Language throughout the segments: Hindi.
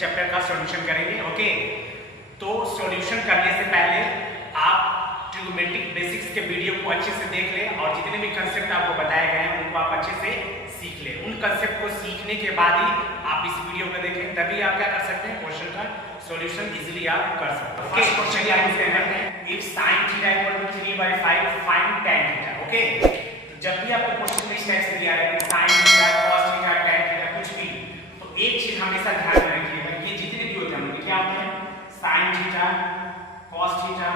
चैप्टर का सॉल्यूशन करेंगे। ओके, तो सॉल्यूशन करने से पहले आप ट्रिग्नोमेट्रिक बेसिक्स के वीडियो को अच्छे से देख लें और जितने भी कंसेप्ट आपको बताए गए हैं उनको आप अच्छे से सीख लें। उन कंसेप्ट को सीखने के बाद ही आप इस वीडियो को देखें, तभी आप क्या कर सकते हैं, क्वेश्चन का सॉल्यूशन इजीली आप कर सकते हैं। ओके, क्वेश्चन आप इसमें करते हैं, if sin theta equal to 3/5 find tan theta. Okay, जब भी आपको क्वेश्चन में इस टाइप से दिया है कि sin theta, cos theta, tan theta कुछ भी, तो एक चीज हमेशा ध्यान में रखिएगा, ये जितने भी होते हैं क्या होते हैं, sin theta, cos theta,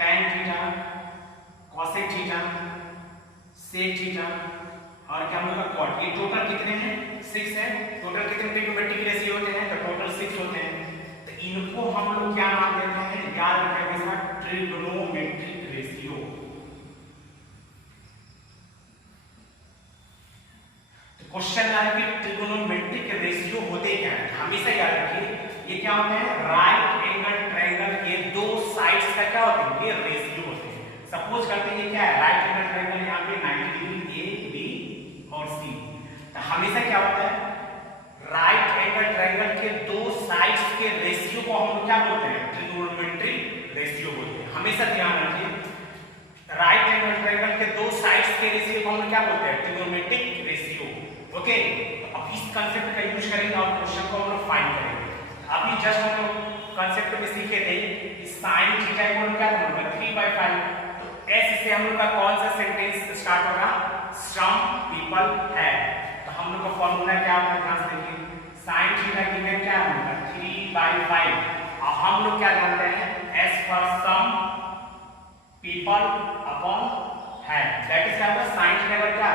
tan theta, cosec theta, sec theta और क्या हम लोग का cot, ये टोटल कितने हैं, 6 है। टोटल कितने ट्रिग्नोमेट्रिक रेशियो होते हैं, तो टोटल 6 होते हैं। तो इनको हम लोग क्या नाम देते हैं, याद रखें हमेशा, ट्रिग्नोमेट्रिक रेशियो। तो क्वेश्चन है कि ट्रिग्नोमेट्रिक रेशियो होते क्या है, हमेशा याद रखिए ये क्या होते हैं, राइट एंगल ट्रायंगल के दो साइड्स का क्या होते हैं, ये रेशियो होते हैं। सपोज करते हैं ये क्या है, राइट एंगल ट्रायंगल, यहाँ पे 90 डिग्री ए बी और सी। तो हमेशा क्या होता है, राइट एंगल ट्रायंगल के दो साइड्स के रेशियो को हम क्या बोलते हैं, ट्रिग्नोमेट्रिक रेशियो बोलते हैं। हमेशा ध्यान रखिए, राइट एंगल ट्रायंगल के दो साइड्स के रेशियो को हम क्या बोलते हैं, ट्रिग्नोमेट्रिक रेशियो। ओके, अब इस कांसेप्ट का यूज करेंगे और क्वेश्चन को हम लोग फाइंड करेंगे। अभी जस्ट हम लोग कांसेप्ट में सीखे थे कि sin थीटा इक्वल क्या होगा, 3/5। तो s से हम लोग का कौन सा सेंटेंस स्टार्ट होगा, सम पीपल है। तो हम लोग का फॉर्मूला क्या होगा, ध्यान से देखिए, sin थीटा गिवन क्या होगा, 3/5। और हम लोग क्या जानते हैं, s for some people upon है, दैट इज क्या होगा, sin थीटा क्या,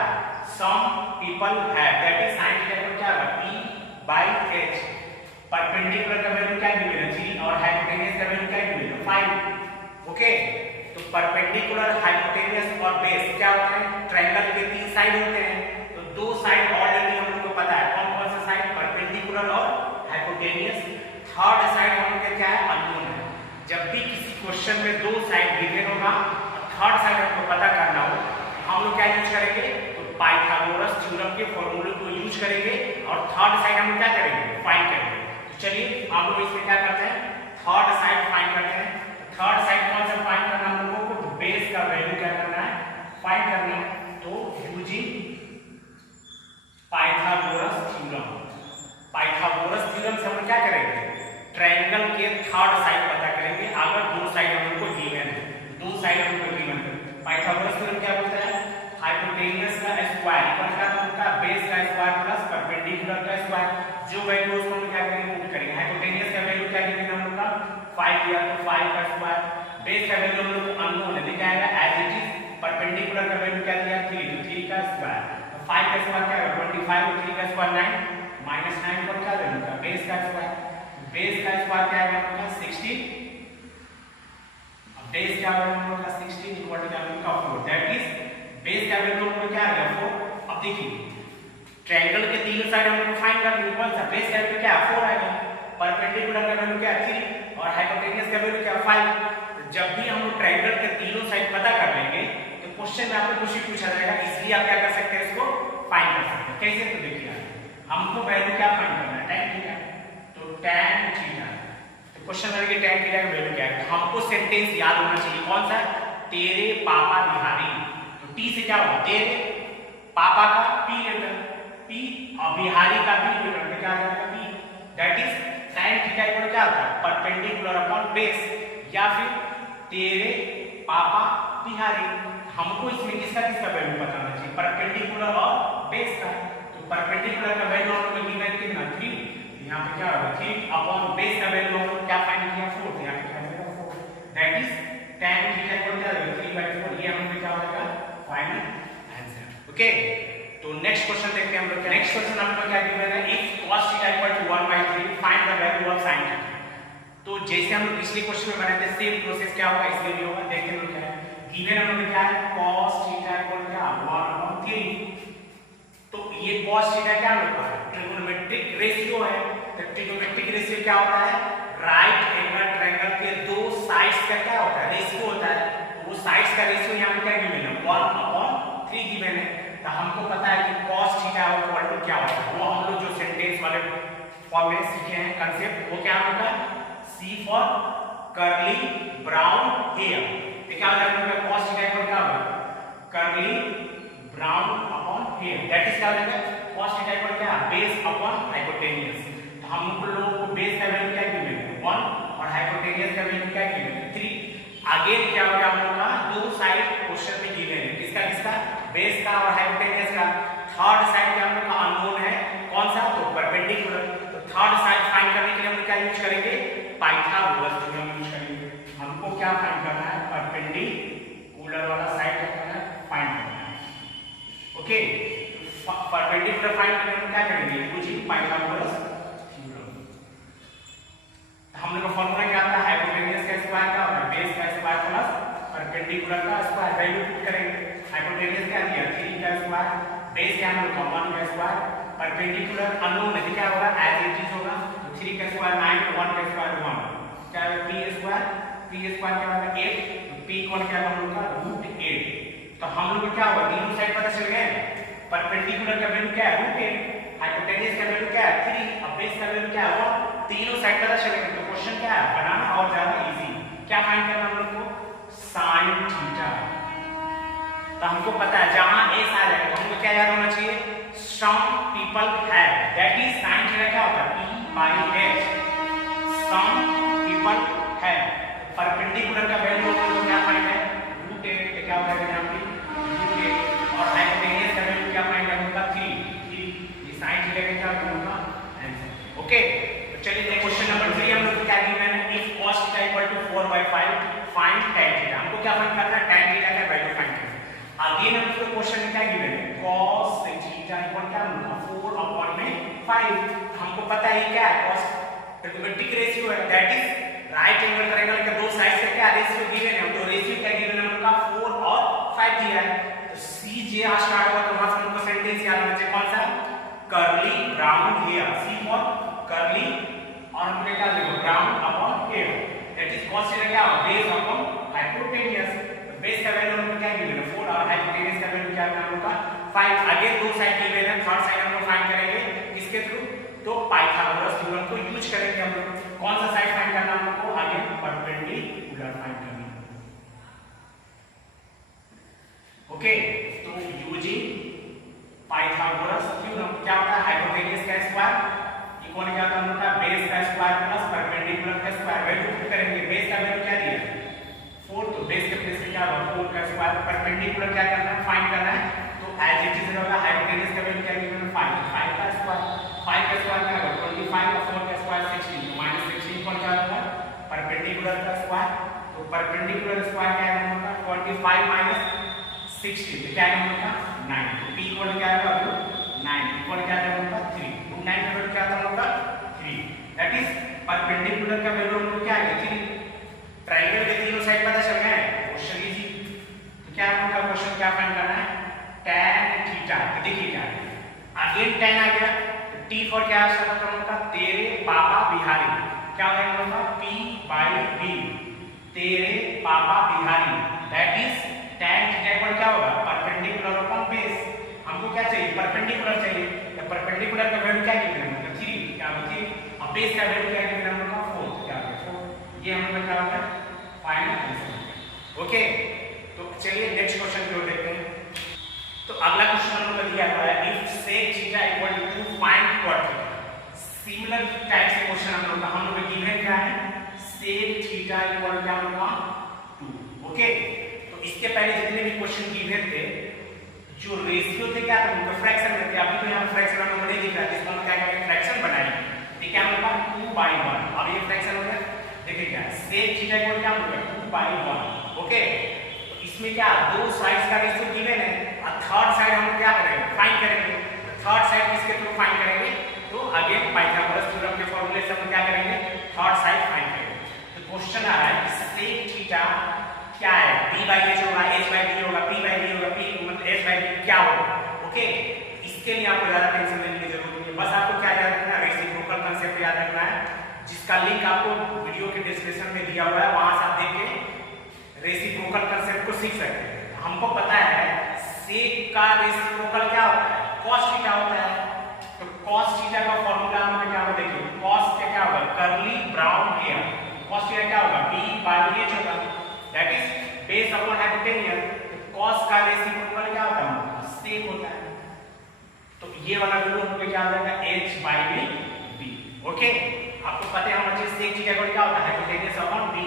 सम पीपल है, दैट इज sin थीटा क्या होगा, p/h। परपेंडिकुलर का वैल्यू क्या गिवन है, 3 और हाइपोटेन्यूज का वैल्यू क्या गिवन है, 5। ओके, तो परपेंडिकुलर, हाइपोटेन्यूज और बेस क्या होते हैं, ट्रायंगल के 3 साइड होते हैं। तो दो साइड ऑलरेडी हम लोग को पता है, कौन कौन सा साइड, परपेंडिकुलर और हाइपोटेन्यूज। थर्ड साइड हम लोग क्या है, अननोन है। जब भी किसी क्वेश्चन में दो साइड गिवन होगा और थर्ड साइड हमको पता करना हो, हम लोग क्या यूज करेंगे, तो पाइथागोरस थ्योरम के फॉर्मूले को यूज करेंगे और थर्ड साइड हम क्या करेंगे, फाइंड करेंगे। चलिए आप लोग इसमें क्या करते हैं, थर्ड साइड फाइंड करते हैं। थर्ड साइड कौन सा फाइंड करना है हम लोगों को, तो बेस का वैल्यू क्या करना है, फाइंड करना है। तो using Pythagoras theorem, Pythagoras theorem से हम क्या करेंगे, ट्रायंगल के थर्ड साइड पता करेंगे। अगर दो साइड हम लोग को गिवन है, दो साइड हम लोग को गिवन है, पाइथागोरस थ्योरम क्या बोलता है, हाइपोटेन्यूज का स्क्वायर इक्वल क्या होता है, बेस का स्क्वायर प्लस परपेंडिकुलर का स्क्वायर। जो वैल्यू उसको हम क्या करेंगे, पुट करेंगे। हाइपोटेन्यूज का वैल्यू क्या गिवन हम लोग का, 5 दिया, तो 5 का स्क्वायर। बेस का वैल्यू हम लोग को अननोन है, देखिए आएगा एज इट इज। परपेंडिकुलर का वैल्यू क्या दिया, 3, तो 3 का स्क्वायर। तो 5 का स्क्वायर क्या है, 25, और 3 का स्क्वायर 9, -9 पर क्या वैल्यू का, बेस का स्क्वायर। बेस का स्क्वायर क्या है हम लोग का, 16। अब बेस क्या है हम लोग का, 16 इक्वल टू क्या हम लोग का 4, दैट इज बेस का वैल्यू हम लोग क्या है, 4। अब देखिए ट्रायंगल के तीनों साइड हम लोग फाइंड कर लेंगे, कौन सा, बेस का वैल्यू क्या है, 4 आएगा, परपेंडिकुलर का वैल्यू क्या है, 3 और हाइपोटेन्यूज का वैल्यू क्या है, 5। जब भी हम लोग ट्रायंगल के तीनों साइड पता कर लेंगे तो क्वेश्चन में आपको कुछ भी पूछा जाएगा, इसलिए आप क्या कर सकते हैं, इसको फाइंड कर सकते हैं। कैसे, तो देखिए हमको वैल्यू क्या फाइंड करना है, tan थीटा। तो tan थीटा, तो क्वेश्चन में देखिए tan थीटा का वैल्यू क्या है, हमको सेंटेंस याद होना चाहिए, कौन सा, तेरे पापा बिहारी। तो टी से क्या होगा, तेरे पापा का पी लेटर, पी और बिहारी का पी लेटर, क्या आ जाएगा, P. That is tan theta equal क्या होता है, परपेंडिकुलर अपॉन बेस, या फिर तेरे पापा बिहारी। हमको इसमें किसका किसका वैल्यू बताना चाहिए, परपेंडिकुलर और बेस का। तो परपेंडिकुलर का वैल्यू हम लोग को गिवन कितना, 3। यहाँ पे क्या होगा, 3 अपॉन बेस का वैल्यू हम लोग क्या फाइंड किया, 4। यहाँ पे क्या होगा, 4। That is tan theta equal क्या होगा, 3/4। ये हम लोग क्या होगा, फाइनल आंसर। ओके, तो नेक्स्ट क्वेश्चन देखते हैं हम लोग। नेक्स्ट क्वेश्चन हम लोग क्या गिवन है, if cos theta equal to 1/3 find the value of sin theta. तो जैसे हम लोग पिछले क्वेश्चन में बनाए थे, सेम प्रोसेस क्या होगा, इसमें भी होगा। देखते हैं क्या है, गिवन हम लोग क्या है, cos थीटा इक्वल क्या, 1/3। तो ये cos थीटा क्या होगा, ट्रिग्नोमेट्रिक रेशियो है। तो ट्रिग्नोमेट्रिक रेशियो क्या होता है, राइट एंगल ट्रायंगल के दो साइड्स का क्या होता है, रेशियो होता है। तो वो साइड्स का रेशियो यहाँ पे क्या गिवन है, 1/3 गिवन है। तो हमको पता है कि cos थीटा इक्वल टू क्या होता है, वो हम लोग जो सेंटेंस वाले फॉर्म में सीखे हैं कंसेप्ट, वो क्या होता है, C for curly brown hair. ये क्या होता है, cos थीटा इक्वल क्या होगा, curly brown upon hair, that is क्या हो जाएगा, cos थीटा इक्वल क्या, बेस अपॉन हाइपोटेन्यूज। तो हम लोगों को बेस का वैल्यू क्या गिवन है 1 और हाइपोटेन्यूज का वैल्यू क्या गिवन है 3। आगे क्या हो गया हम लोग का, दो साइड क्वेश्चन में गिवन है, किसका किसका, बेस का और हाइपोटेन्यूज का। थर्ड साइड क्या हम लोग का अननोन है, कौन सा, तो परपेंडिकुलर। तो थर्ड साइड फाइंड करने के लिए हम क्या यूज करेंगे, पाइथागोरस थ्योरम यूज करेंगे। हमको क्या फाइंड करना है, परपेंडिकुलर वाला साइड क्या करना है, फाइंड करना है। ओके, परपेंडिकुलर फाइंड करने में क्या करेंगे, यूजिंग पाइथागोरस थ्योरम। हम लोग का फार्मूला क्या आता है, हाइपोटेन्यूज का स्क्वायर क्या होता है, बेस का स्क्वायर प्लस परपेंडिकुलर का स्क्वायर, वैल्यू पुट करेंगे। हाइपोटेन्यूज क्या दिया, 3 का स्क्वायर, बेस क्या हम लोग 1 का स्क्वायर, परपेंडिकुलर अननोन है, क्या होगा, एज इट इज होगा। तो 3 का स्क्वायर 9, 1 का स्क्वायर 1, क्या है p स्क्वायर, क्या होगा 8, तो p इक्वल क्या हम लोग का √8। तो हम लोग को क्या होगा, तीनों साइड पता चल गए, परपेंडिकुलर का वैल्यू क्या है √8, हाइपोटेन्यूज का वैल्यू क्या है 3, और बेस का वैल्यू क्या है 1, तीनों साइड पता चल गए। तो क्वेश्चन क्या है, बनाना और ज्यादा इजी। क्या फाइंड करना हम लोग को, sin थीटा। तो हमको पता है जहां s आ जाएगा तो हमको क्या याद होना चाहिए, some people have, that is sin theta क्या होता है, p/h, some people have। Perpendicular का वैल्यू हम लोग क्या फाइंड है, √8, क्या होता है यहाँ पे √8, और हाइपोटेन्यूज का वैल्यू क्या फाइंड है उनका 3। ये sin थीटा का क्या होगा उनका आंसर। ओके, तो चलिए क्वेश्चन नंबर 3 हम लोग क्या गिवन है, if cos theta equal to 4/5 find tan theta. हमको क्या फाइंड करना है, tan थीटा का वैल्यू फाइंड करना है। अगेन हम लोग क्वेश्चन में क्या गिवन है, cos थीटा इक्वल क्या होगा 4/5। हमको पता है क्या है, cos ट्रिग्नोमेट्रिक रेशियो है, that is right angle triangle के दो साइड से क्या रेशियो गिवन है, तो रेशियो क्या गिवन है हम लोग का 4 और 5 दिया है। तो सी जे आ स्टार्ट हुआ तो वहां से हमको सेंटेंस याद होना चाहिए, कौन सा, curly brown hair, C for curly और हमको क्या लिखो brown upon hair, that is cos theta क्या होगा, बेस अपॉन हाइपोटेन्यूज। बेस का वैल्यू हमको क्या गिवन है 4 और हाइपोटेन्यूज का वैल्यू क्या है हम लोग का 5। आगे दो साइड गिवन है, थर्ड साइड हम लोग फाइंड करेंगे किसके थ्रू, तो पाइथागोरस थ्योरम को यूज करेंगे हम लोग। कौन सा साइड फाइंड करना हम लोग को, आगे परपेंडिकुलर फाइंड करना। ओके, तो यूजिंग पाइथागोरस थ्योरम क्या होता है, हाइपोटेन्यूज का स्क्वायर इक्वल क्या होता है हम लोग का बेस का स्क्वायर प्लस परपेंडिकुलर का स्क्वायर, वैल्यू पुट करेंगे। बेस का वैल्यू क्या दिया 4, तो बेस के प्लेस पे क्या होगा 4 का स्क्वायर, परपेंडिकुलर क्या करना है, फाइंड करना है। तो एज इट इज होगा, हाइपोटेन्यूज का वैल्यू क्या गिवन है 5 का स्क्वायर, 5 का स्क्वायर क्या होगा 25 और 4 का स्क्वायर 16, तो -16 इक्वल क्या होगा परपेंडिकुलर का स्क्वायर। तो परपेंडिकुलर स्क्वायर क्या है हम लोग का 25 - 16, तो क्या है हम लोग का 9, तो p इक्वल क्या है 9 इक्वल क्या है हम लोग का 3, तो 9 का वैल्यू क्या था हम लोग का 3, दैट इज परपेंडिकुलर का वैल्यू हम लोग क्या है 3। ट्रायंगल के तीनों साइड पता चल गए, क्वेश्चन इजी। तो क्या हम लोग का क्वेश्चन क्या फाइंड करना है, tan थीटा। तो देखिए क्या है, अगेन tan आ गया, तो t फॉर क्या आ सकता है हम लोग का, तेरे पापा बिहारी, क्या हो हम लोग का p/b, तेरे पापा Bihari, that is tan theta equal क्या होगा परपेंडिकुलर अपॉन बेस। हमको क्या चाहिए, परपेंडिकुलर चाहिए, तो परपेंडिकुलर का वैल्यू क्या गिवन है मतलब 3, क्या होगा 3, और बेस का वैल्यू क्या गिवन है हम लोग का 4, क्या होगा 4। ये हम लोग क्या होगा फाइनल आंसर। ओके, तो चलिए नेक्स्ट क्वेश्चन की ओर देखते हैं। तो अगला क्वेश्चन हम लोग का दिया हुआ है, if sec theta equal to find cot theta. Similar type से क्वेश्चन हम लोग का गिवन क्या है, sec थीटा इक्वल क्या होगा 2। ओके, तो इसके पहले जितने भी क्वेश्चन गिवन थे जो रेशियो थे क्या थे उनका फ्रैक्शन में थे। अभी तो यहाँ फ्रैक्शन हमको नहीं दिख रहा है, इसका क्या करेंगे फ्रैक्शन बनाएंगे। ठीक है, हम लोग 2/1, अब ये फ्रैक्शन हो गया। देखिए क्या sec थीटा इक्वल क्या होगा 2/1। ओके, तो इसमें क्या दो साइड्स का रेशियो गिवन है और थर्ड साइड हम लोग क्या करेंगे फाइंड करेंगे। तो थर्ड साइड किसके थ्रू फाइंड करेंगे, तो अगेन पाइथागोरस थ्योरम के फॉर्मूले से हम क्या करेंगे थर्ड साइड फाइंड करेंगे। तो क्वेश्चन आ रहा है sec थीटा क्या है, b/h होगा, h/b होगा, p/b होगा, p मतलब h/b क्या होगा। ओके, इसके लिए आपको ज्यादा टेंशन लेने की जरूरत नहीं है, बस आपको क्या याद रखना है, रेसिप्रोकल कांसेप्ट याद रखना है, जिसका लिंक आपको वीडियो के डिस्क्रिप्शन में दिया हुआ है, वहां से आप देख के रेसिप्रोकल कांसेप्ट को सीख सकते हैं। हमको पता है sec का रेसिप्रोकल क्या होता है cos थीटा होता है, तो cos थीटा का फॉर्मूला हमें क्या होगा देखिए, cos क्या होगा, curly brown hair, cos theta क्या होगा, b by h होगा, that is base upon hypotenuse. cos का रेसिप्रोकल क्या होता है, sec होता है, तो ये वाला वैल्यू हमको क्या आ जाएगा, h by b। ओके, आपको पता है हमारे sec थीटा का क्या होता है, हाइपोटेनियस अपॉन b।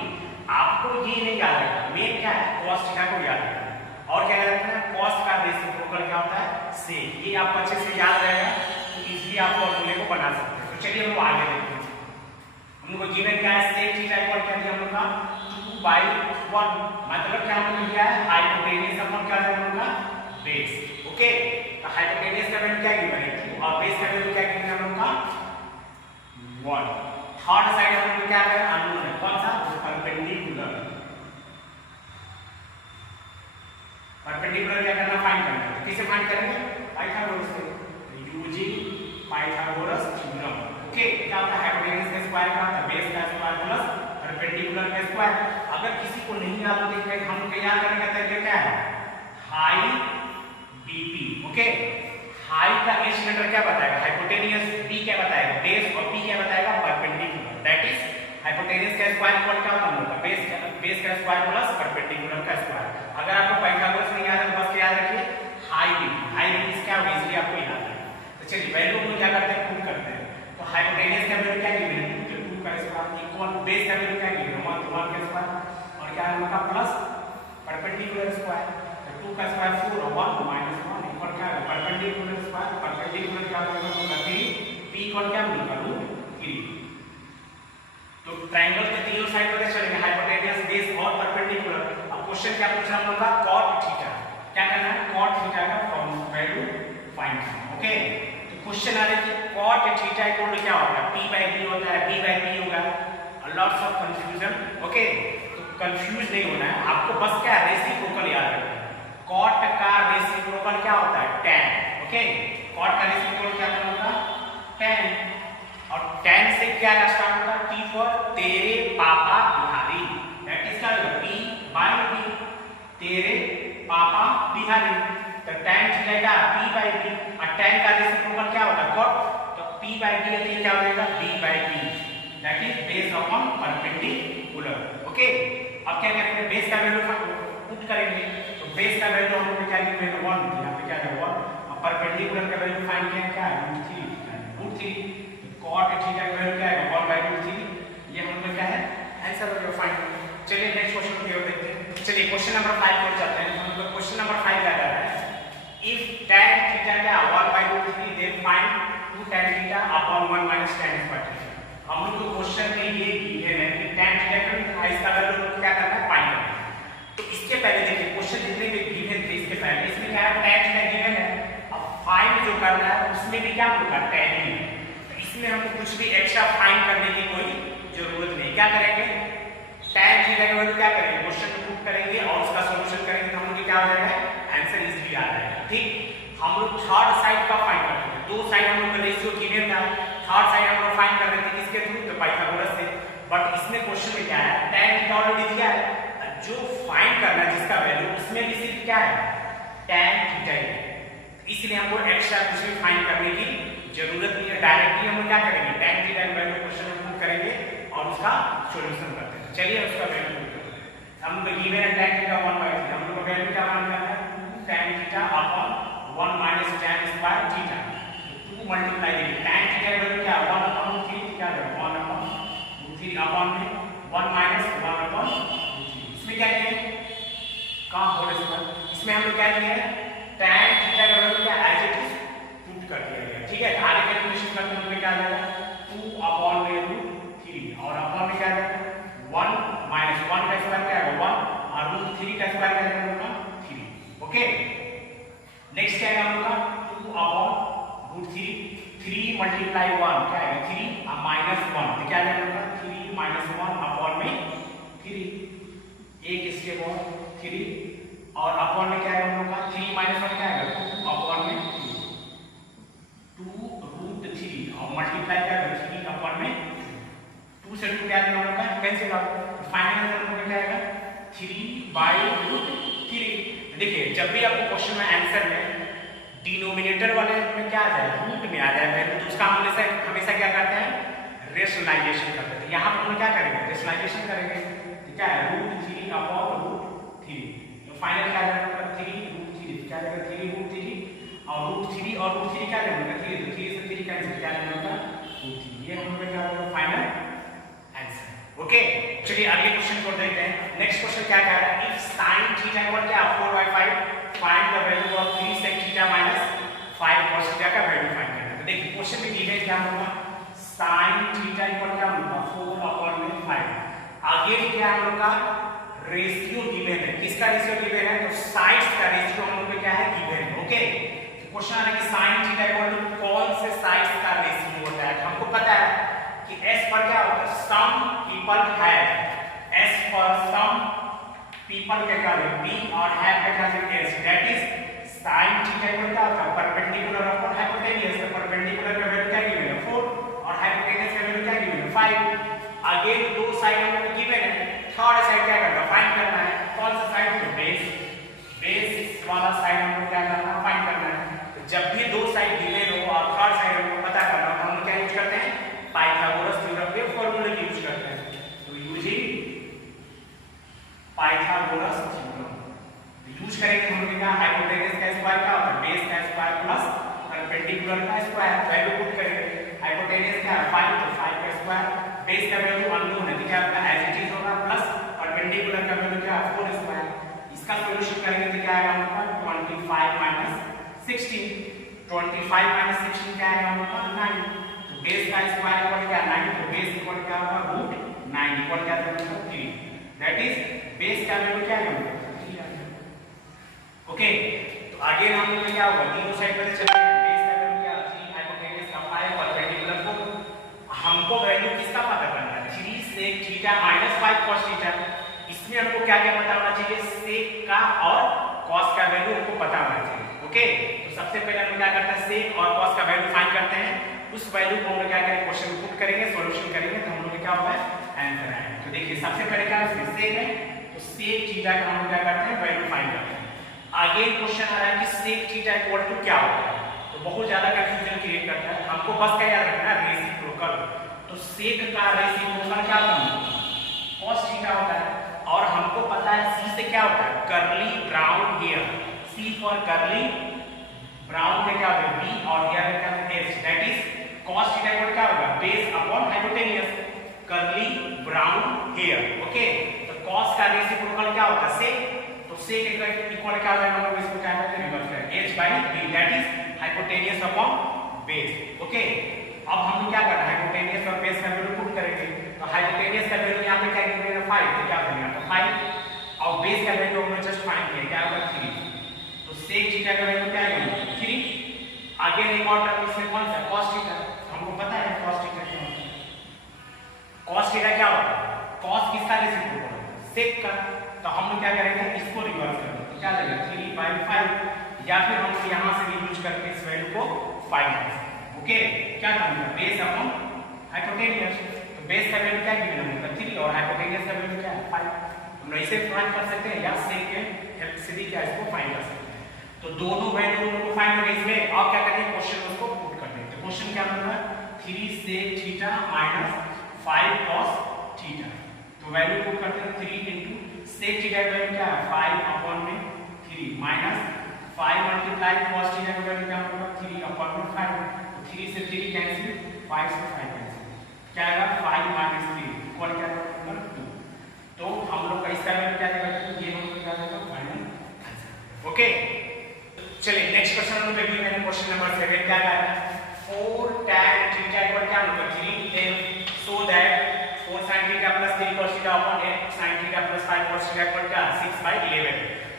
आपको ये नहीं याद रखना, मेन क्या है, cos थीटा को याद रखना, और क्या याद रखना है, cos का रेसिप्रोकल क्या होता है, sec। ये आपको अच्छे से याद रहेगा तो इजीली आप फॉर्मूले को बना सकते हैं। तो चलिए हम लोग आगे देखते हैं। हम लोग को गिवन क्या है, sec थीटा इक्वल क्या दिया हम लोग का, 2/1, मतलब क्या हम लोग किया है, हाइपोटेनियस अपॉन क्या दिया हम लोग का, बेस। ओके, तो हाइपोटेनियस का वैल्यू क्या गिवन है 2 और बेस का वैल्यू क्या गिवन है हम लोग का 1। थर्ड साइड हम लोग क्या है, अननोन है, कौन सा, परपेंडिकुलर। परपेंडिकुलर क्या करना, फाइंड करना है। किसे फाइंड करेंगे, पाइथागोरस से, यूजिंग पाइथागोरस थ्योरम। ओके, क्या होता है, हाइपोटेनियस का स्क्वायर क्या होता है, बेस का स्क्वायर प्लस परपेंडिकुलर का स्क्वायर। अगर किसी को नहीं याद हो तो हम लोग याद करने का तरीका क्या है, हाई बीपी। ओके, हाई का एच लेटर क्या बताएगा, हाइपोटेनियस, बी क्या बताएगा, बेस, और पी क्या बताएगा, परपेंडिकुलर। दैट इज हाइपोटेनियस का स्क्वायर इक्वल क्या होता है, बेस का स्क्वायर प्लस परपेंडिकुलर का स्क्वायर। अगर आपको पाइथागोरस नहीं याद है तो बस याद रखिए हाई बीपी क्या होगा, इसलिए आपको याद है। तो चलिए वैल्यू को क्या करते हैं, पुट करते हैं। तो हाइपोटेनियस का वैल्यू क्या गिवन है, 2 का स्क्वायर इक्वल बेस का वैल्यू क्या गिवन है, 1 का स्क्वायर, और क्या है उनका प्लस परपेंडिकुलर स्क्वायर, तो 2 का स्क्वायर 4 और 1 माइनस 1 इक्वल क्या है, परपेंडिकुलर स्क्वायर, परपेंडिकुलर क्या होगा, तो 3, p इक्वल क्या मिलेगा, √3। तो ट्रायंगल के तीनों साइड पर चलेंगे, हाइपोटेनियस, बेस और परपेंडिकुलर। अब क्वेश्चन क्या पूछ रहा हम लोग का, cot थीटा, क्या करना है, cot थीटा का फॉर्मूला वैल्यू फाइंड करना। ओके, तो क्वेश्चन आ रहा है कि cot थीटा इक्वल टू क्या होगा, p by b होता है, b by b होगा, लॉट्स ऑफ कंफ्यूजन। ओके, तो कंफ्यूज नहीं होना है आपको, बस क्या रेसिप्रोकल याद रखना है। cot का रेसिप्रोकल क्या होता है, tan। ओके, cot का रेसिप्रोकल क्या होता है, tan, और tan से क्या स्टार्ट होता है, t फॉर तेरे पापा बिहारी, दैट इज क्या होगा, p by b, तेरे पापा बिहारी। तो tan थीटा क्या, p by b, और tan का रेसिप्रोकल क्या होता है, cot, तो p by b है, तो क्या हो जाएगा, b by b, that is base upon perpendicular. Okay, अब क्या करेंगे, बेस का वैल्यू पुट करेंगे, तो बेस का वैल्यू हम लोग क्या लिखेंगे, 1, यहां पे क्या है 1, और परपेंडिकुलर का वैल्यू फाइंड किया क्या है, √3। cot थीटा का वैल्यू क्या है, 1/√3। ये हम लोग क्या है, आंसर हो गया फाइंड। चलिए नेक्स्ट क्वेश्चन की ओर देखते हैं। चलिए क्वेश्चन नंबर 5 पर चलते हैं। हम लोग क्वेश्चन नंबर 5 क्या कर रहा है, इफ tan थीटा क्या 1/√3 then find 2 tan theta upon 1 minus tan square theta. हम लोग को क्वेश्चन में ये गिवन है कि tan थीटा का इसका वैल्यू क्या करना है, फाइंड करना है। तो इसके पहले देखिए क्वेश्चन जितने भी गिवन थे इसके पहले, इसमें क्या है, tan थीटा गिवन है, अब फाइंड जो करना है उसमें भी क्या होगा, tan ही है। इसमें हमको कुछ भी एक्स्ट्रा फाइंड करने की कोई जरूरत नहीं। क्या करेंगे, tan थीटा का वैल्यू क्या करेंगे, क्वेश्चन में पुट करेंगे और उसका सॉल्यूशन करेंगे, तो हम लोग क्या हो जाएगा, आंसर इजीली आ जाएगा। ठीक, हम लोग थर्ड साइड का फाइंड करते हैं, दो साइड हम लोग का रेशियो गिवन था, थर्ड साइड हम लोग फाइंड कर रहे थे किसके थ्रू, तो पाइथागोरस से। बट इसमें क्वेश्चन में क्या है, tan थीटा ऑलरेडी दिया है, जो फाइंड करना है जिसका वैल्यू, उसमें भी सिर्फ क्या है, tan थीटा ही है, इसलिए हमको एक्स्ट्रा कुछ भी फाइंड करने की जरूरत नहीं है। डायरेक्टली हम क्या करेंगे, tan थीटा का वैल्यू क्वेश्चन में पुट करेंगे और उसका सॉल्यूशन करते हैं। चलिए उसका वैल्यू पुट करते हैं। हम लोग गिवन है tan थीटा 1/3, हम लोग का वैल्यू क्या मान लेना है, 2 tan theta upon 1 minus tan square theta, 2 multiply करेंगे, tan थीटा का वैल्यू क्या 1/3, क्या है 1/3 अपॉन में 1 माइनस 1/3। इसमें क्या किए, कहां होल स्क्वायर, इसमें हम लोग क्या किए हैं, tan थीटा का वैल्यू क्या एज इट इज पुट कर दिया गया। ठीक है, आगे कैलकुलेशन करते हैं, क्या आ जाएगा 2/√3, और अपॉन में क्या आ जाएगा 1 माइनस 1 का स्क्वायर क्या है 1, और √3 का स्क्वायर क्या है हम लोग का 3। ओके, नेक्स्ट क्या है हम लोग का 2/√3, 3 मल्टीप्लाई 1 क्या है 3 और माइनस 1, तो क्या आ जाएगा हम लोग का 3 माइनस 1 अपॉन में 3, एक स्टेप और 3, और अपॉन में क्या है हम लोग का 3 माइनस 1 क्या है 2 अपॉन में 2√3, और मल्टीप्लाई क्या है 3 अपॉन में 2 से 2 क्या है हम लोग का कैंसिल आउट, तो फाइनल आंसर हम लोग क्या आएगा 3/√3। देखिए जब भी आपको क्वेश्चन में आंसर में डिनोमिनेटर वाले में क्या आ जाए, रूट में आ जाए वैल्यू, तो उसका हम हमेशा क्या करते हैं, रेशनलाइजेशन करते हैं। यहाँ पर हम क्या करेंगे, रेशनलाइजेशन करेंगे, तो क्या है √3 अपॉन √3, तो फाइनल क्या जाएगा 3 √3, क्या जाएगा 3 √3 और √3 क्या जाएगा 3, तो 3 से 3 कैंसिल, क्या जाएगा √3, ये हम लोग क्या होगा फाइनल आंसर। ओके, चलिए अगले क्वेश्चन को देखते हैं। नेक्स्ट क्वेश्चन क्या कह रहा है, इफ sin थीटा इक्वल क्या 4/5 find the value of 3 sec theta minus 5 cos theta का वैल्यू फाइंड करना है। तो देखिए क्वेश्चन में गिवन क्या होगा, sin थीटा इक्वल क्या होगा 4/5, आगे क्या हम लोग का रेशियो गिवन है, किसका रेशियो गिवन है, तो साइड्स का रेशियो हम लोग को क्या है गिवन है। ओके, तो क्वेश्चन आ रहा है कि sin थीटा इक्वल टू कौन से साइड्स का रेशियो होता है, हमको पता है कि s पर क्या होता है, सम पीपल हैव, s पर सम पीपल के क्या है b और हैव का क्या है s, that is sin theta equal क्या होता है परपेंडिकुलर अपॉन हाइपोटेन्यूज, तो परपेंडिकुलर का वैल्यू क्या गिवन है 4 और हाइपोटेन्यूज का वैल्यू क्या गिवन है 5। अगेन दो साइड हमें गिवन है, थर्ड साइड क्या करना है फाइंड करना है, कौन सा साइड, तो बेस वाला साइड हमको क्या करना है फाइंड करना है। तो जब भी दो साइड गिवन हो और थर्ड साइड हमको पता करना हो, तो हम क्या यूज करते हैं, पाइथागोरस थ्योरम के फॉर्मूले यूज करते हैं। तो यूजिंग पाइथागोरस थ्योरम यूज करेंगे हम लोग क्या, हाइपोटेन्यूज का स्क्वायर क्या होता है बेस का स्क्वायर प्लस परपेंडिकुलर का स्क्वायर, वैल्यू पुट करेंगे, हाइपोटेन्यूज क्या है 5, तो 5 का स्क्वायर, बेस का वैल्यू अननोन है, तो क्या होगा एज इट इज होगा, प्लस परपेंडिकुलर का वैल्यू क्या है 4 स्क्वायर, इसका सॉल्यूशन करेंगे तो क्या आएगा हमारा 25 - 16, 25 - 16 क्या आएगा हमारा 9, तो बेस का स्क्वायर इक्वल क्या 9, तो बेस इक्वल क्या होगा √9 इक्वल क्या होगा 3, दैट इज बेस का वैल्यू क्या है 3 आ जाएगा। ओके, तो अगेन हम लोग क्या होगा तीनों साइड पर चलते हैं, बेस का वैल्यू क्या 3, हाइपोटेन्यूज का 5, परपेंडिकुलर 4, हमको वैल्यू किसका पता करना है 3 sec theta minus 5 cos theta, इसमें हमको क्या क्या पता होना चाहिए, sec का और cos का वैल्यू हमको पता होना चाहिए। ओके, तो सबसे पहले हम क्या करते हैं sec और cos का वैल्यू फाइंड करते हैं, उस वैल्यू को हम लोग क्या करेंगे क्वेश्चन में पुट करेंगे, सॉल्यूशन करेंगे, तो हम लोग क्या होगा आंसर आएगा। तो देखिए सबसे पहले क्या है sec है, तो sec थीटा का हम क्या करते हैं वैल्यू फाइंड करते हैं। आगे क्वेश्चन आ रहा है कि sec थीटा इक्वल टू क्या होता है, तो बहुत ज्यादा कंफ्यूजन क्रिएट करता है, हमको बस क्या याद रखना है रेसिप्रोकल, तो sec का रेसिप्रोकल क्या होता है cos थीटा होता है, और हमको पता है c से क्या होता है curly brown hair, c for curly brown के क्या होता है b और हेयर का क्या होता है h, that is cos theta equal क्या होगा base upon hypotenuse curly brown hair. Okay, तो cos का रेसिप्रोकल क्या होता है sec, तो sec इक्वल क्या हो जाएगा, हम लोग इसको क्या करते हैं रिवर्स करेंगे h/b, that is hypotenuse upon base. Okay, अब हम क्या कर रहे हैं हाइपोटेन्यूज और बेस का वैल्यू पुट करेंगे, तो हाइपोटेन्यूज का वैल्यू यहां पे क्या गिवन है 5, तो क्या बनेगा तो 5 और बेस का वैल्यू हमने जस्ट फाइंड किया क्या होगा 3, तो sec थीटा का वैल्यू क्या आएगा 3। आगे एक और टर्म इसमें कौन सा cos थीटा, हमको पता है cos थीटा क्या होता है, cos थीटा क्या होता है cos किसका रेसिप्रोकल sec का, तो हम लोग क्या करेंगे इसको रिवर्स करेंगे, तो क्या लगेगा 3/5, या फिर हम यहां से भी यूज करके इस वैल्यू को फाइंड कर सकते हैं। ओके, क्या करूंगा बेस अपॉन हाइपोटेन्यूज, तो बेस का वैल्यू क्या गिवन है 3 और हाइपोटेन्यूज का वैल्यू क्या है 5, हम ऐसे फाइंड कर सकते हैं या sec के हेल्प से भी क्या इसको फाइंड कर सकते हैं। तो दोनों वैल्यू को फाइंड करके इसमें और क्या करेंगे क्वेश्चन उसको पुट कर देंगे, तो क्वेश्चन क्या बन रहा है 3 sec theta minus 5 cos theta, तो वैल्यू पुट करते हैं 3 into sec थीटा का वैल्यू क्या है 5 अपॉन में 3 माइनस 5 मल्टीप्लाई cos थीटा का वैल्यू क्या होगा 3 अपॉन में 5, तो 3 से 3 कैंसिल, 5 से 5 कैंसिल, क्या आएगा 5 - 3 इक्वल क्या होगा 2, तो हम लोग का इसका वैल्यू क्या आएगा, ये हम लोग क्या आएगा फाइनल आंसर। ओके, चलिए नेक्स्ट क्वेश्चन हम लोग देखते हैं, क्वेश्चन नंबर 7 क्या है 4 tan थीटा इक्वल क्या होगा 3 so that 4 sin theta plus 3 cos theta upon 8 sin theta plus 5 cos theta equal क्या 6/11।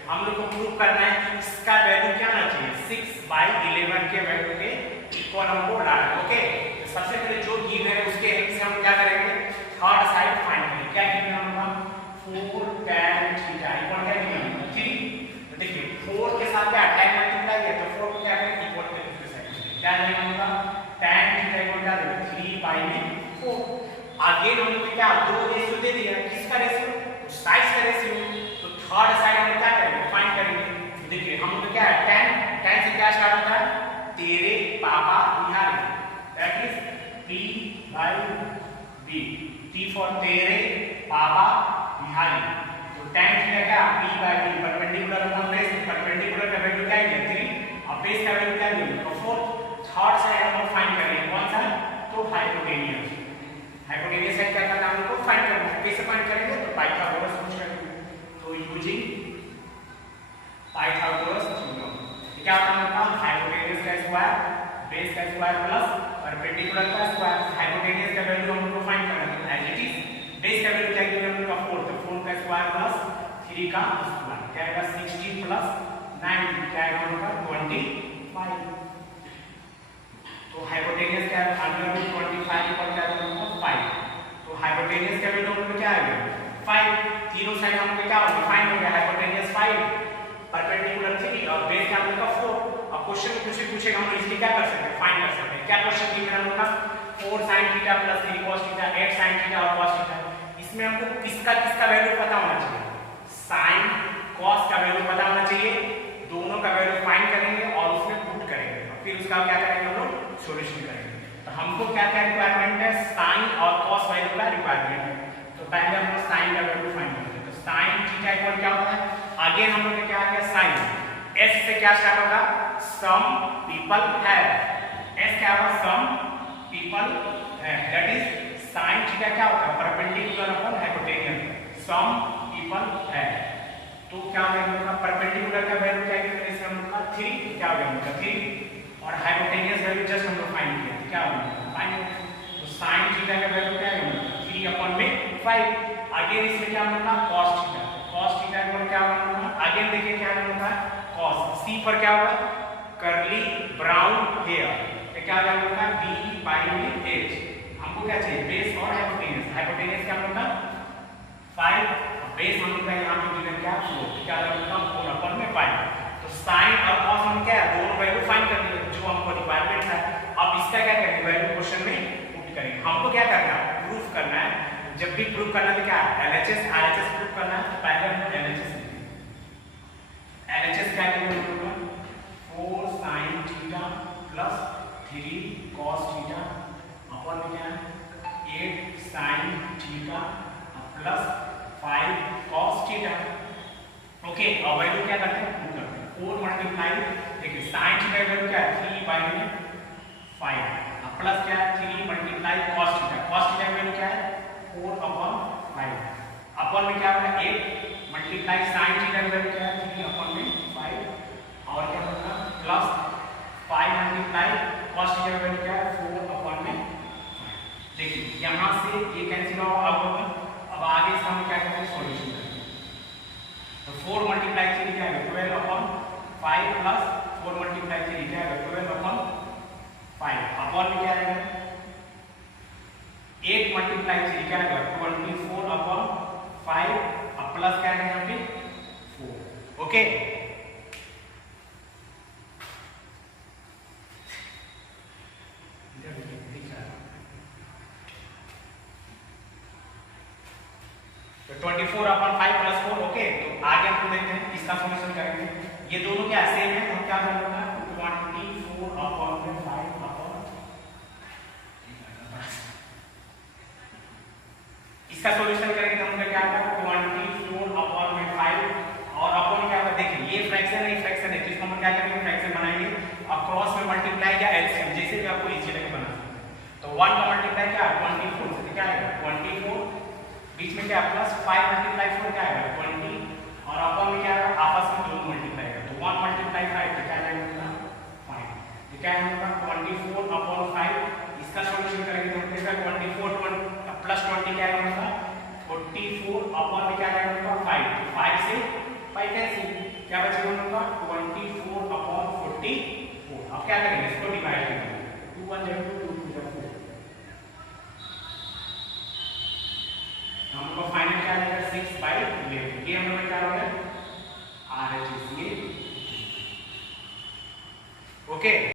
हम लोग को प्रूव करना है कि इसका वैल्यू क्या आना चाहिए 6/11 के वैल्यू के इक्वल हमको लाना है। ओके, तो सबसे पहले जो गिवन है उसके हेल्प से हम क्या करेंगे थर्ड साइड फाइंड करेंगे, क्या गिवन है हमारा 4 tan थीटा इक्वल क्या गिवन है 3, तो देखिए 4 के साथ क्या tan मल्टीप्लाई है, तो 4 को क्या करेंगे इक्वल के दूसरे साइड क्या आएगा हमारा tan थीटा इक्वल क्या आएगा 3/4। आगे हम लोग क्या दो रेशियो दे दिया, किसका रेशियो साइड्स का रेशियो, तो थर्ड साइड हम क्या करेंगे फाइंड करेंगे, तो देखिए हम लोग क्या है tan से क्या स्टार्ट होता है बाई बी, टी फॉर तेरे पापा बिहारी, तो tan थीटा क्या p by b perpendicular upon base, perpendicular का वैल्यू क्या है 3 और बेस का वैल्यू क्या है तो 4। थर्ड साइड हम लोग फाइंड करेंगे कौन सा तो हाइपोटेनियस, हाइपोटेनियस साइड क्या करना है हमको फाइंड करना है, कैसे फाइंड करेंगे तो पाइथागोरस यूज करेंगे, तो यूजिंग पाइथागोरस थ्योरम क्या होता है हमारा हाइपोटेनियस का स्क्वायर बेस का स्क्वायर प्लस परपेंडिकुलर का स्क्वायर, हाइपोटेनियस का वैल्यू हमको फाइंड करना है एज इट इज, बेस का वैल्यू क्या है हमको 4, तो 4 का स्क्वायर प्लस 3 का स्क्वायर क्या आएगा 16 प्लस 9 क्या आएगा हमका 25, तो हाइपोटेनियस क्या है √25 पर क्या आएगा हमको 5, तो हाइपोटेनियस का वैल्यू हमको क्या आएगा 5, तीनों साइड हमको क्या होगा फाइंड हो गया हाइपोटेनियस 5 परपेंडिकुलर 3 और बेस का हमको 4। अब क्वेश्चन कुछ भी पूछेगा हम इसलिए क्या कर सकते हैं फाइंड कर सकते हैं, क्या क्वेश्चन दिया हम लोग का 4 sin theta plus 3 cos theta 8 sin theta और cos थीटा, इसमें हमको किसका किसका वैल्यू पता होना चाहिए, sin cos का वैल्यू पता होना चाहिए, दोनों का वैल्यू फाइंड करेंगे और उसमें पुट करेंगे और फिर उसका क्या करेंगे हम लोग सॉल्यूशन करेंगे। तो हमको क्या क्या रिक्वायरमेंट है sin और cos वैल्यू का रिक्वायरमेंट है, तो पहले हम लोग sin का वैल्यू फाइंड करेंगे, तो sin थीटा इक्वल क्या होता है आगे हम लोग ने क्या किया sin s से क्या स्टार्ट होगा सम पीपल हैव, s क्या होगा some people have, that is sin theta क्या होता है perpendicular upon hypotenuse, some people have, तो क्या हो गया परपेंडिकुलर का वैल्यू क्या है इसमें हम लोग का 3 क्या हो गया हम लोग का 3 और हाइपोटेनियस वैल्यू जस्ट हम लोग फाइंड किया क्या हो गया फाइंड, तो sin थीटा का वैल्यू क्या है 3/5, आगे इसमें क्या हम लोग का cos थीटा, cos थीटा का क्या होगा आगे देखिए क्या हम लोग का cos, c पर क्या होगा कर्ली ब्राउन हेयर, तो क्या हो जाएगा b बाई h, हमको क्या चाहिए बेस और हाइपोटेनियस, हाइपोटेनियस क्या हम लोग का 5 बेस हम लोग का यहां पे गिवन क्या 4, क्या हो जाएगा 4/5, तो sin और cos हम क्या है दोनों वैल्यू फाइंड कर लिए जो हमको रिक्वायरमेंट है, अब इसका क्या करेंगे वैल्यू क्वेश्चन में पुट करेंगे, हमको क्या करना है प्रूफ करना है, जब भी प्रूफ करना है तो क्या LHS RHS प्रूफ करना है, तो पहले हम LHS LHS क्या करेंगे 4 sin theta plus 3 cos theta upon में क्या है 8 sin theta plus 5 cos theta, okay अब वैल्यू क्या करते हैं पुट करते हैं 4 मल्टीप्लाई देखिए sin थीटा का वैल्यू क्या है 3/5 प्लस क्या है 3 मल्टीप्लाई cos थीटा का वैल्यू क्या है 4/5 अपॉन में क्या होगा 8 मल्टीप्लाई sin थीटा का वैल्यू क्या है 3/5 और क्या होगा प्लस 5 मल्टीप्लाई cos थीटा का वैल्यू क्या है 4/5, देखिए यहां से ये कैंसिल होगा अब आगे इसका हम क्या करेंगे सॉल्यूशन करेंगे, तो 4 मल्टीप्लाई 3 क्या है 12/5 प्लस 4 मल्टीप्लाई 3 क्या है 12/5 अपॉन में क्या आएगा 8 मल्टीप्लाई 3 क्या आएगा 24/5 अब प्लस क्या आएगा यहाँ पे 4, ओके तो 24/5 प्लस 4, ओके तो आगे हम देखते हैं इसका सॉल्यूशन करेंगे, ये दोनों क्या सेम है तो हम क्या कर लेंगे 24/5 इसका सॉल्यूशन करेंगे तो हमका क्या होगा 24/5 और अपॉन क्या होगा देखिए ये फ्रैक्शन है तो इसको हम क्या करेंगे फ्रैक्शन बनाएंगे और क्रॉस में मल्टीप्लाई या एलसीएम जैसे भी आपको इजी लगे बना सकते हैं, तो 1 का मल्टीप्लाई क्या 24 से क्या आएगा 24 बीच में क्या प्लस 5 मल्टीप्लाई 4 क्या आएगा 20 और अपॉन में क्या आएगा आपस में दोनों मल्टीप्लाई है तो 1 मल्टीप्लाई 5 तो क्या आएगा 5, तो क्या आएगा 24/5 इसका सॉल्यूशन करेंगे तो देखा 24 प्लस 20 क्या आएगा 44 अपॉन में क्या आएगा 5, तो 5 से 5 कैंसिल क्या बचेगा 24/44, अब क्या करेंगे